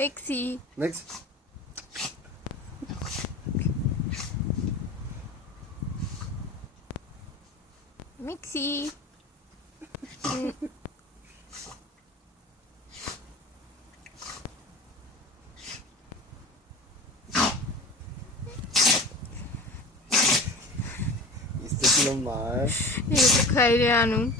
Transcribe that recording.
Mixi. Nix. Mixi. Ist das normal? Ich habe keine Ahnung.